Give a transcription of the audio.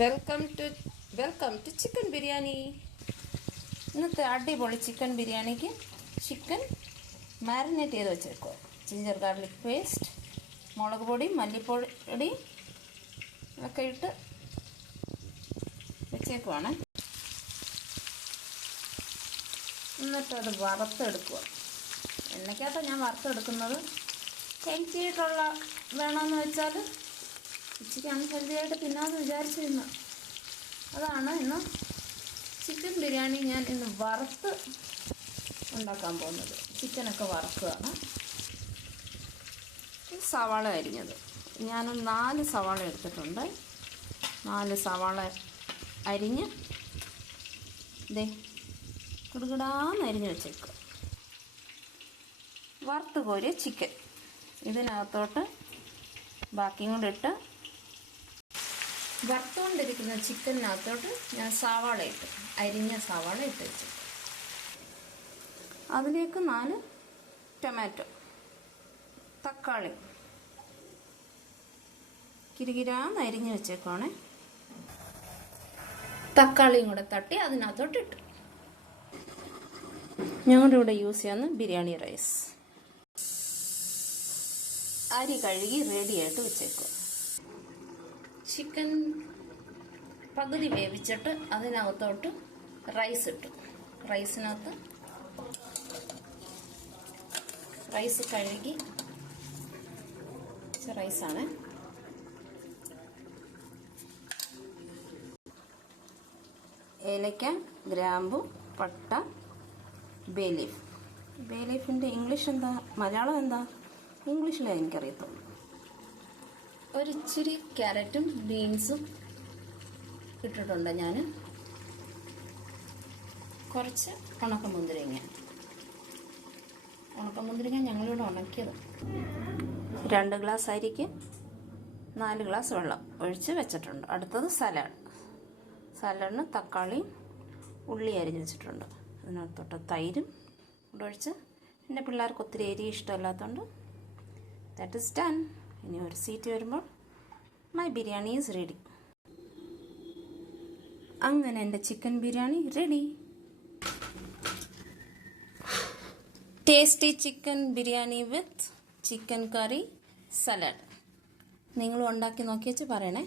Welcome to chicken biryani. ഇന്നത്തെ അടിപൊളി chicken ബിരിയാണിക്ക് ചിക്കൻ മാരിനേറ്റ് ചെയ്ത് വെച്ചേക്കുക. ജിഞ്ചർ ഗാർലിക് പേസ്റ്റ്, മുളക് പൊടി, മല്ലിപ്പൊടി ഒക്കെ ഇട്ട് വെച്ചേക്കുവാണ്. എന്നിട്ടത് വറുത്തെടുക്കുക. എണ്ണയ്ക്കകത്താണ് ഞാൻ വറുത്തെടുക്കുന്നത്. ഹെൽത്തി ആയിട്ടുള്ള വേണമെന്ന് വെച്ചാൽ ഇച്ചിരി അൺഹെൽത്തി ആയിട്ട് തിന്നാമെന്ന് വിചാരിച്ചിരുന്നു. അതാണ് ഇന്ന് ചിക്കൻ ബിരിയാണി ഞാൻ ഇന്ന് വറുത്ത് ഉണ്ടാക്കാൻ പോകുന്നത്. ചിക്കനൊക്കെ വറുക്കുകയാണ്. സവാള അരിഞ്ഞത് ഞാൻ 4 സവാള എടുത്തിട്ടുണ്ട്. 4 സവാള അരിഞ്ഞ് ദേ കുടുകുടാന്ന് അരിഞ്ഞ് വെച്ചേക്കുക. വറുത്ത് കോരിയ ചിക്കൻ ഇതിനകത്തോട്ട് ബാക്കിയും കൂടെ ഇട്ട് വറുത്തുകൊണ്ടിരിക്കുന്ന ചിക്കനകത്തോട്ട് ഞാൻ സവാള ഇട്ട് അരിഞ്ഞ സവാള ഇട്ട് വെച്ചു. അതിലേക്ക് 4 ടൊമാറ്റോ, തക്കാളി കിരികിരാന്ന് അരിഞ്ഞ് വെച്ചേക്കുവാണ്. തക്കാളിയും കൂടെ തട്ടി അതിനകത്തോട്ട് ഇട്ടു. ഞങ്ങളുടെ ഇവിടെ യൂസ് ചെയ്യുന്ന ബിരിയാണി റൈസ് അരി കഴുകി റെഡിയായിട്ട് വെച്ചേക്കുക. ചിക്കൻ പകുതി വേവിച്ചിട്ട് അതിനകത്തോട്ട് റൈസ് ഇട്ടു. റൈസിനകത്ത് റൈസ് കഴുകി റൈസാണ്. ഏലക്ക, ഗ്രാമ്പു, പട്ട, ബേ ലീഫ്. ബേ ലീഫിൻ്റെ ഇംഗ്ലീഷ് എന്താ, മലയാളം എന്താ? ഇംഗ്ലീഷിലേ എനിക്കറിയത്തുള്ളൂ. ഒരിച്ചിരി ക്യാരറ്റും ബീൻസും ഇട്ടിട്ടുണ്ട് ഞാൻ. കുറച്ച് ഉണക്കമുന്തിരിങ്ങ ഞങ്ങളിവിടെ ഉണക്കിയത്. 2 ഗ്ലാസ് അരിക്ക് 4 ഗ്ലാസ് വെള്ളം ഒഴിച്ച് വെച്ചിട്ടുണ്ട്. അടുത്തത് സലാഡിന് തക്കാളിയും ഉള്ളി അരിഞ്ഞ് വെച്ചിട്ടുണ്ട്. അതിനകത്തോട്ട് തൈരും കൂടെ ഒഴിച്ച്. എൻ്റെ പിള്ളേർക്ക് ഒത്തിരി എരി ഇഷ്ടമല്ലാത്തതുകൊണ്ട് ദാറ്റ് ഇസ് ഡൺ. ഇനി ഒരു സീറ്റ് വരുമ്പോൾ മൈ ബിരിയാണി ഈസ് റെഡി. അങ്ങനെ എൻ്റെ chicken biryani ready. Tasty chicken biryani with chicken curry salad. നിങ്ങളും ഉണ്ടാക്കി നോക്കിയേച്ച് പറയണേ.